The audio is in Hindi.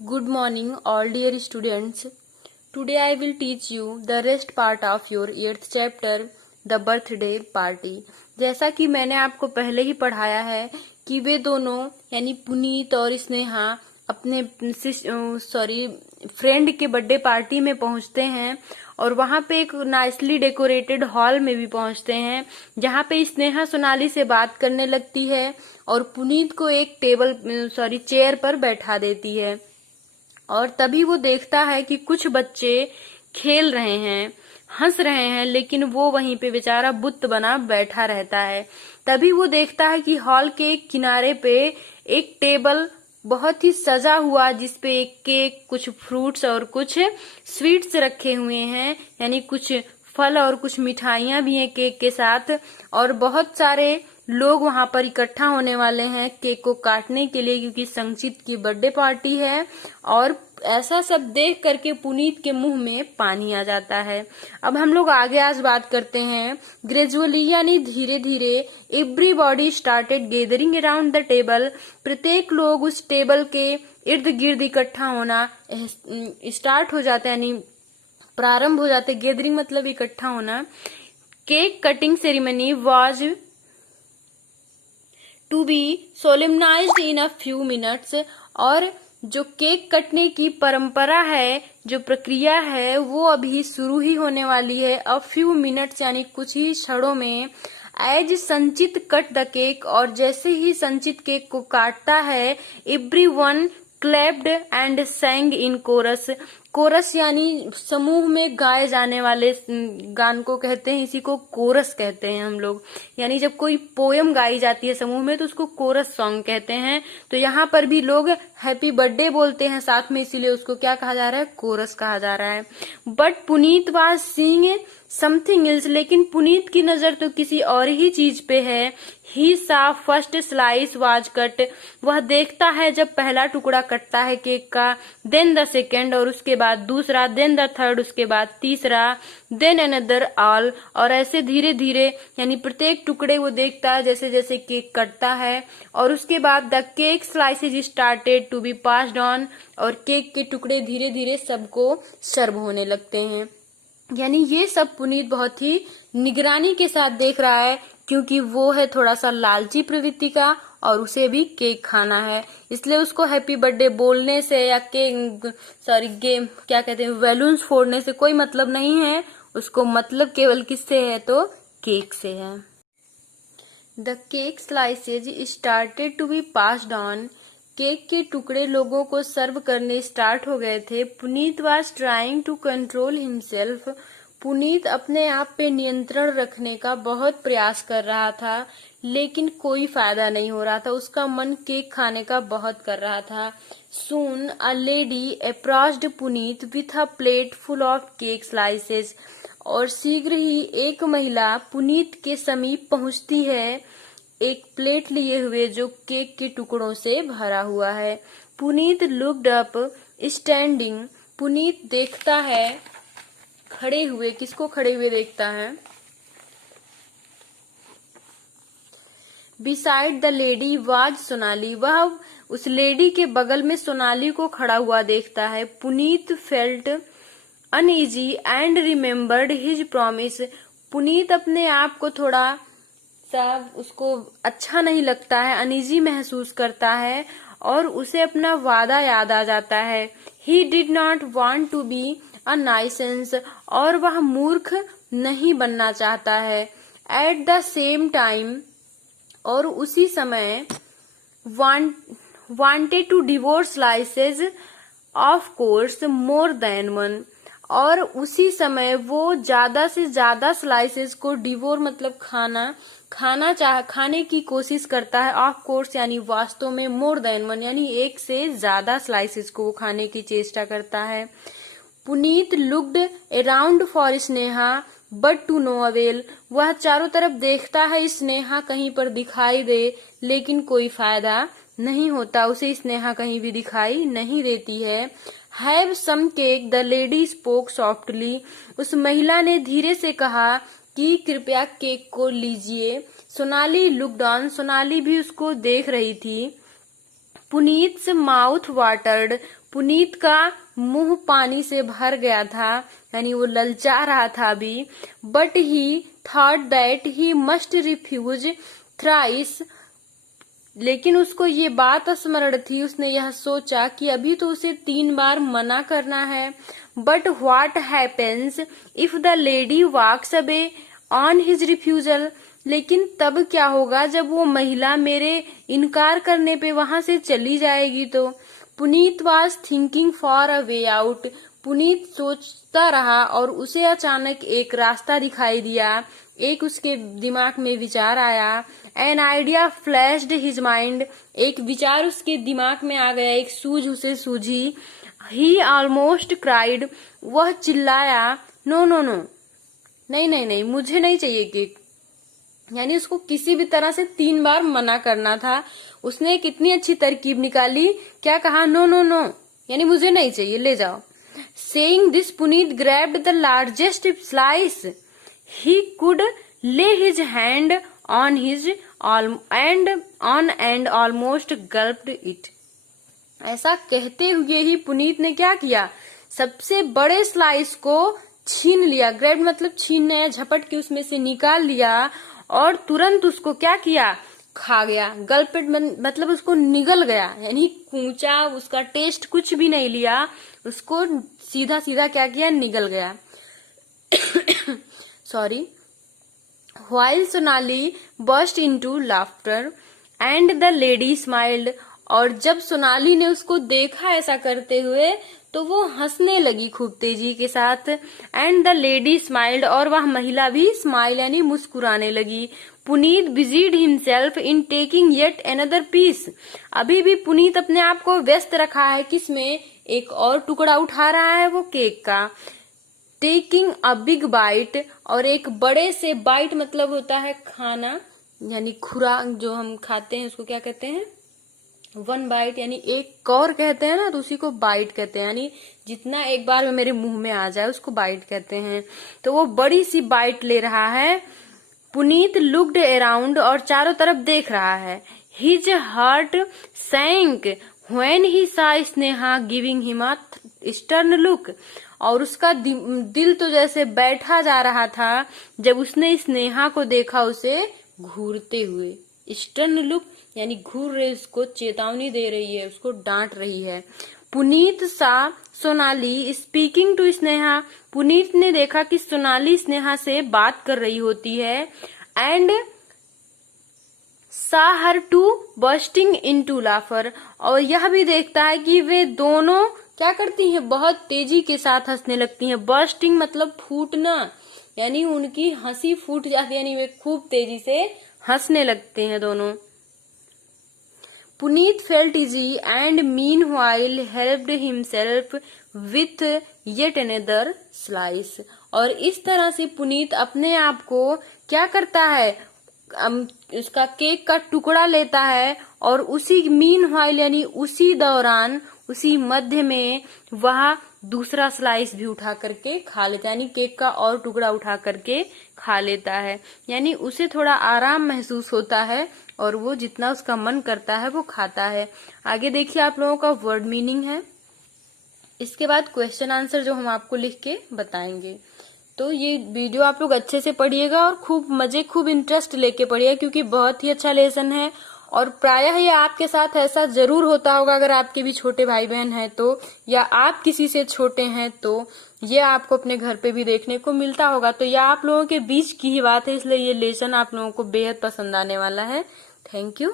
Good morning, all dear students. Today I will teach you the rest part of your 8th chapter, the birthday party. जैसा कि मैंने आपको पहले ही पढ़ाया है कि वे दोनों यानी पुनीत और स्नेहा अपने फ्रेंड के बर्थडे पार्टी में पहुंचते हैं और वहां पे एक नाइसली डेकोरेटेड हॉल में भी पहुंचते हैं, जहां पे स्नेहा सोनाली से बात करने लगती है और पुनीत को एक चेयर पर बैठा देती है। और तभी वो देखता है कि कुछ बच्चे खेल रहे हैं, हंस रहे हैं, लेकिन वो वहीं पे बेचारा बुत बना बैठा रहता है। तभी वो देखता है कि हॉल के एक किनारे पे एक टेबल बहुत ही सजा हुआ, जिसपे एक केक, कुछ फ्रूट्स और कुछ स्वीट्स रखे हुए हैं, यानी कुछ फल और कुछ मिठाइयां भी हैं केक के साथ। और बहुत सारे लोग वहां पर इकट्ठा होने वाले हैं केक को काटने के लिए, क्योंकि संचित की बर्थडे पार्टी है। और ऐसा सब देख करके पुनीत के मुंह में पानी आ जाता है। अब हम लोग आगे आज बात करते हैं। ग्रेजुअली यानी धीरे धीरे everybody started gathering around the table. प्रत्येक लोग उस टेबल के इर्द गिर्द इकट्ठा होना स्टार्ट हो जाता है, यानी प्रारंभ हो जाते। गैदरिंग मतलब इकट्ठा होना। Cake cutting ceremony was to be solemnised in a few minutes. और जो केक कटने की परंपरा है, जो प्रक्रिया है, वो अभी शुरू ही होने वाली है। अ फ्यू मिनट्स यानी कुछ ही क्षणों में। एज संचित कट द केक, और जैसे ही संचित केक को काटता है, everyone clapped and sang in chorus. Chorus यानी समूह में गाए जाने वाले गान को कहते हैं, इसी को कोरस कहते हैं हम लोग। यानी जब कोई पोयम गाई जाती है समूह में तो उसको कोरस सॉन्ग कहते हैं। तो यहाँ पर भी लोग हैप्पी बर्थडे बोलते हैं साथ में, इसीलिए उसको क्या कहा जा रहा है, कोरस कहा जा रहा है। But Puneet was seeing something else, लेकिन पुनीत की नजर तो किसी और ही चीज पे है। ही सा फर्स्ट स्लाइस वाज कट, वह देखता है जब पहला टुकड़ा कटता है केक का। देन द सेकेंड, और उसके बाद दूसरा। देन द थर्ड, उसके बाद तीसरा। देन अनदर ऑल, और ऐसे धीरे धीरे यानी प्रत्येक टुकड़े वो देखता है जैसे जैसे केक कटता है। और उसके बाद the cake slices started to be passed on, और केक के टुकड़े धीरे धीरे सबको सर्व होने लगते हैं। यानी ये सब पुनीत बहुत ही निगरानी के साथ देख रहा है, क्योंकि वो है थोड़ा सा लालची प्रवृत्ति का और उसे भी केक खाना है। इसलिए उसको हैप्पी बर्थडे बोलने से या गेम क्या कहते हैं, बैलून्स फोड़ने से कोई मतलब नहीं है। उसको मतलब केवल किससे है, तो केक से है। The cake slices started to be passed on, cake के टुकड़े लोगों को सर्व करने स्टार्ट हो गए थे। Puneet was trying to control himself, Puneet अपने आप पे नियंत्रण रखने का बहुत प्रयास कर रहा था, लेकिन कोई फायदा नहीं हो रहा था। उसका मन केक खाने का बहुत कर रहा था। Soon a lady approached Puneet with a plate full of cake slices, और शीघ्र ही एक महिला पुनीत के समीप पहुंचती है, एक प्लेट लिए हुए जो केक के टुकड़ों से भरा हुआ है। Puneet looked up standing, Puneet देखता है खड़े हुए। किसको खड़े हुए देखता है? Beside the lady was Sonali, वह उस लेडी के बगल में सोनाली को खड़ा हुआ देखता है। Puneet felt uneasy and remembered his promise, Puneet अपने आप को थोड़ा उसको अच्छा नहीं लगता है, अनईजी महसूस करता है और उसे अपना वादा याद आ जाता है। He did not want to be a nuisance, और वह मूर्ख नहीं बनना चाहता है। एट द सेम टाइम, और उसी समय, wanted to divorce slices of course more than one, और उसी समय वो ज्यादा से ज्यादा स्लाइसेस को, डिवोर मतलब खाने की कोशिश करता है। ऑफ कोर्स यानी वास्तव में, मोर देन वन यानी एक से ज्यादा स्लाइसेस को वो खाने की चेष्टा करता है। Puneet looked around for Sneha but to no avail, वह चारों तरफ देखता है स्नेहा कहीं पर दिखाई दे, लेकिन कोई फायदा नहीं होता, उसे स्नेहा कहीं भी दिखाई नहीं देती है। Have some cake, the lady spoke softly, उस महिला ने धीरे से कहा कि कृपया केक को लीजिए। सोनाली लुक्ड ऑन, सोनाली भी उसको देख रही थी। पुनीत्स माउथ वाटर्ड, पुनीत का मुंह पानी से भर गया था, यानी वो ललचा रहा था अभी। But he thought that he must refuse thrice, लेकिन उसको ये बात स्मरण थी, उसने यह सोचा कि अभी तो उसे 3 बार मना करना है। But what happens if the lady walks away on his refusal, लेकिन तब क्या होगा जब वो महिला मेरे इनकार करने पे वहां से चली जाएगी तो। Puneet was thinking for a way out, Puneet सोचता रहा और उसे अचानक एक रास्ता दिखाई दिया, एक उसके दिमाग में विचार आया। An idea flashed his mind, एक विचार उसके दिमाग में आ गया, एक सूझ उसे सूझी। ही ऑलमोस्ट क्राइड, वह चिल्लाया, नो नो नो, नहीं नहीं नहीं, मुझे नहीं चाहिए केक। यानी उसको किसी भी तरह से 3 बार मना करना था। उसने कितनी अच्छी तरकीब निकाली, क्या कहा, नो नो नो, यानी मुझे नहीं चाहिए, ले जाओ। Saying this Puneet grabbed the largest slice he could, lay his hand on his and almost gulped it. ऐसा कहते हुए ही पुनीत ने क्या किया, सबसे बड़े स्लाइस को छीन लिया। ग्रैब मतलब छीनना है, झपट के उसमें से निकाल लिया और तुरंत उसको क्या किया, खा गया। गल्पेट मतलब उसको निगल गया, यानी कूचा, उसका टेस्ट कुछ भी नहीं लिया, उसको सीधा सीधा क्या किया, निगल गया। Sorry. While Sonali burst into laughter and the lady smiled, और जब सोनाली ने उसको देखा ऐसा करते हुए तो वो हंसने लगी खूब तेजी के साथ। एंड द लेडी स्माइल्ड, और वह महिला भी स्माइल यानी मुस्कुराने लगी। Puneet busied himself in taking yet another piece, अभी भी पुनीत अपने आप को व्यस्त रखा है किसमें, एक और टुकड़ा उठा रहा है वो केक का। टेकिंग अ बिग बाइट, और एक बड़े से बाइट मतलब होता है खाना, यानी खुराक जो हम खाते हैं उसको क्या कहते हैं, 1 बाइट, यानी एक कौर कहते हैं ना, तो उसी को बाइट कहते हैं, यानी जितना एक बार में मेरे मुंह में आ जाए उसको बाइट कहते हैं। तो वो बड़ी सी बाइट ले रहा है। पुनीत लुक्ड अराउंड, और चारों तरफ देख रहा है। हिज हार्ट सैंक व्हेन ही सा Sneha giving him a stern look, और उसका दिल तो जैसे बैठा जा रहा था जब उसने स्नेहा को देखा उसे घूरते हुए। स्टर्न लुक यानी घूर रही, उसको चेतावनी दे रही है, उसको डांट रही है। पुनीत सा सोनाली स्पीकिंग टू स्नेहा, पुनीत ने देखा कि सोनाली स्नेहा से बात कर रही होती है। एंड सा हर टू बर्स्टिंग इनटू लाफर, और यह भी देखता है कि वे दोनों क्या करती हैं, बहुत तेजी के साथ हंसने लगती हैं। बर्स्टिंग मतलब फूटना, यानी उनकी हंसी फूट जाती है, यानी वे खूब तेजी से हंसने लगते हैं दोनों। Puneet felt easy and mean while helped himself with yet another slice, और इस तरह से पुनीत अपने आप को क्या करता है, उसका केक का टुकड़ा लेता है और उसी मीन वाइल यानी उसी दौरान, उसी मध्य में वह दूसरा स्लाइस भी उठा करके खा लेता है, यानी केक का और टुकड़ा उठा करके खा लेता है। यानी उसे थोड़ा आराम महसूस होता है और वो जितना उसका मन करता है वो खाता है। आगे देखिए आप लोगों का वर्ड मीनिंग है, इसके बाद क्वेश्चन आंसर जो हम आपको लिख के बताएंगे। तो ये वीडियो आप लोग अच्छे से पढ़िएगा और खूब मजे, खूब इंटरेस्ट लेके पढ़िएगा, क्योंकि बहुत ही अच्छा लेसन है। और प्रायः ये आपके साथ ऐसा जरूर होता होगा, अगर आपके भी छोटे भाई बहन हैं तो, या आप किसी से छोटे हैं तो ये आपको अपने घर पे भी देखने को मिलता होगा। तो यह आप लोगों के बीच की ही बात है, इसलिए ये लेसन आप लोगों को बेहद पसंद आने वाला है। Thank you.